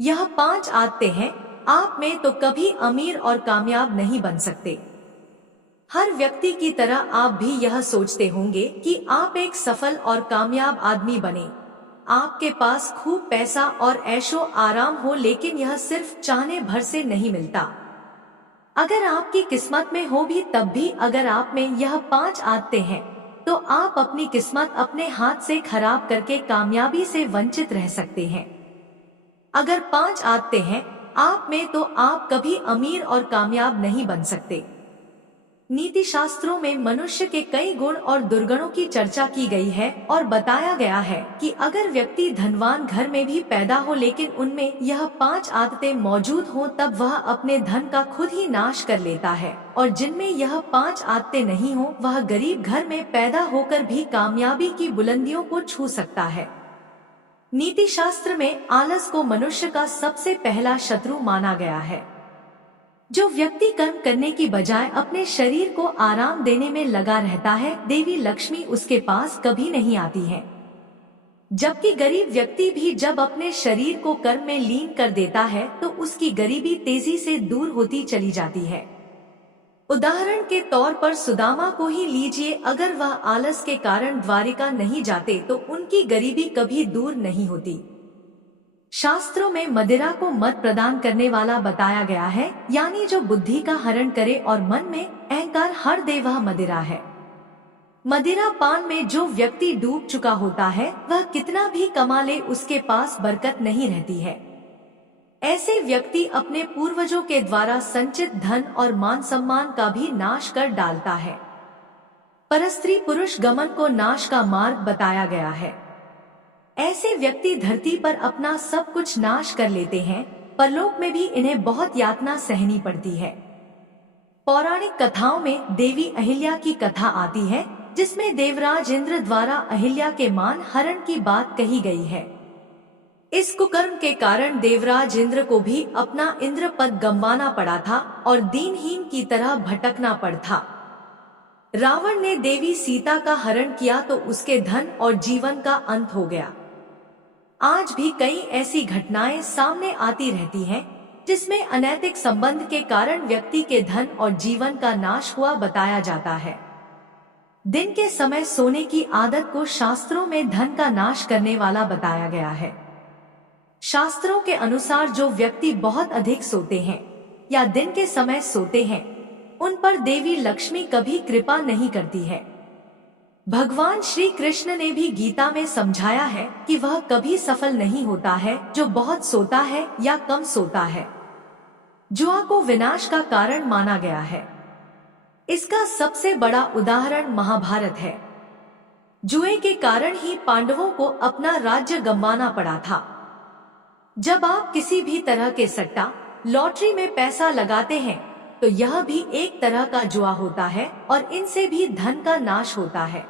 यह 5 आदतें हैं आप में तो कभी अमीर और कामयाब नहीं बन सकते। हर व्यक्ति की तरह आप भी यह सोचते होंगे कि आप एक सफल और कामयाब आदमी बने। आपके पास खूब पैसा और ऐशो आराम हो, लेकिन यह सिर्फ चाहने भर से नहीं मिलता। अगर आपकी किस्मत में हो भी तब भी अगर आप में यह 5 आदतें हैं तो आप अपनी किस्मत अपने हाथ से खराब करके कामयाबी से वंचित रह सकते हैं। अगर 5 आदतें हैं आप में तो आप कभी अमीर और कामयाब नहीं बन सकते। नीति शास्त्रों में मनुष्य के कई गुण और दुर्गुणों की चर्चा की गई है और बताया गया है कि अगर व्यक्ति धनवान घर में भी पैदा हो लेकिन उनमें यह 5 आदतें मौजूद हों तब वह अपने धन का खुद ही नाश कर लेता है, और जिनमें यह 5 आदतें नहीं हो वह गरीब घर में पैदा होकर भी कामयाबी की बुलंदियों को छू सकता है। नीति शास्त्र में आलस को मनुष्य का सबसे पहला शत्रु माना गया है। जो व्यक्ति कर्म करने की बजाय अपने शरीर को आराम देने में लगा रहता है, देवी लक्ष्मी उसके पास कभी नहीं आती है। जबकि गरीब व्यक्ति भी जब अपने शरीर को कर्म में लीन कर देता है तो उसकी गरीबी तेजी से दूर होती चली जाती है। उदाहरण के तौर पर सुदामा को ही लीजिए, अगर वह आलस के कारण द्वारिका नहीं जाते तो उनकी गरीबी कभी दूर नहीं होती। शास्त्रों में मदिरा को मद प्रदान करने वाला बताया गया है, यानी जो बुद्धि का हरण करे और मन में अहंकार हर दे वह मदिरा है। मदिरा पान में जो व्यक्ति डूब चुका होता है वह कितना भी कमा ले उसके पास बरकत नहीं रहती है। ऐसे व्यक्ति अपने पूर्वजों के द्वारा संचित धन और मान सम्मान का भी नाश कर डालता है। परस्त्री पुरुष गमन को नाश का मार्ग बताया गया है। ऐसे व्यक्ति धरती पर अपना सब कुछ नाश कर लेते हैं, परलोक में भी इन्हें बहुत यातना सहनी पड़ती है। पौराणिक कथाओं में देवी अहिल्या की कथा आती है, जिसमें देवराज इंद्र द्वारा अहिल्या के मान हरण की बात कही गई है। इस कुकर्म के कारण देवराज इंद्र को भी अपना इंद्र पद गंवाना पड़ा था और दीनहीन की तरह भटकना पड़ा था। रावण ने देवी सीता का हरण किया तो उसके धन और जीवन का अंत हो गया। आज भी कई ऐसी घटनाएं सामने आती रहती हैं, जिसमें अनैतिक संबंध के कारण व्यक्ति के धन और जीवन का नाश हुआ बताया जाता है। दिन के समय सोने की आदत को शास्त्रों में धन का नाश करने वाला बताया गया है। शास्त्रों के अनुसार जो व्यक्ति बहुत अधिक सोते हैं या दिन के समय सोते हैं, उन पर देवी लक्ष्मी कभी कृपा नहीं करती है। भगवान श्री कृष्ण ने भी गीता में समझाया है कि वह कभी सफल नहीं होता है जो बहुत सोता है या कम सोता है। जुआ को विनाश का कारण माना गया है। इसका सबसे बड़ा उदाहरण महाभारत है। जुए के कारण ही पांडवों को अपना राज्य गंवाना पड़ा था। जब आप किसी भी तरह के सट्टा लॉटरी में पैसा लगाते हैं तो यह भी एक तरह का जुआ होता है और इनसे भी धन का नाश होता है।